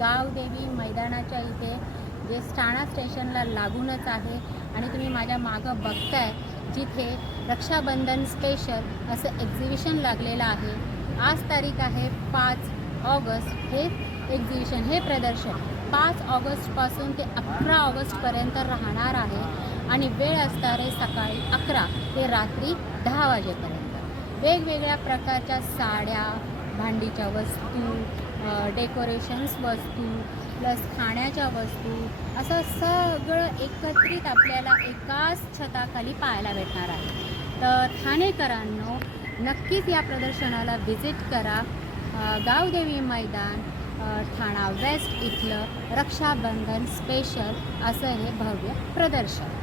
गावदेवी मैदानाच्या इथे जे ठाणा स्टेशनला लागूनच आहे आणि तुम्ही माझ्या मागं बघताय जिथे रक्षाबंधन स्पेशल असं एक्झिबिशन लागलेलं आहे। आज तारीख आहे 5 ऑगस्ट। हे एक्झिबिशन, हे प्रदर्शन 5 ऑगस्टपासून ते 11 ऑगस्टपर्यंत राहणार आहे आणि वेळ असणार आहे सकाळी 11 ते रात्री 10 वाजेपर्यंत। वेगवेगळ्या प्रकारच्या साड्या, भांडीच्या वस्तू, डेकोरेशन्स वस्तू प्लस खाण्याच्या वस्तू असं सगळं एकत्रित आपल्याला एकाच छताखाली पाहायला भेटणार आहे। तर ठाणेकरांनो, नक्कीच या प्रदर्शनाला व्हिजिट करा। गावदेवी मैदान, ठाणा वेस्ट इथलं रक्षाबंधन स्पेशल असं हे भव्य प्रदर्शन।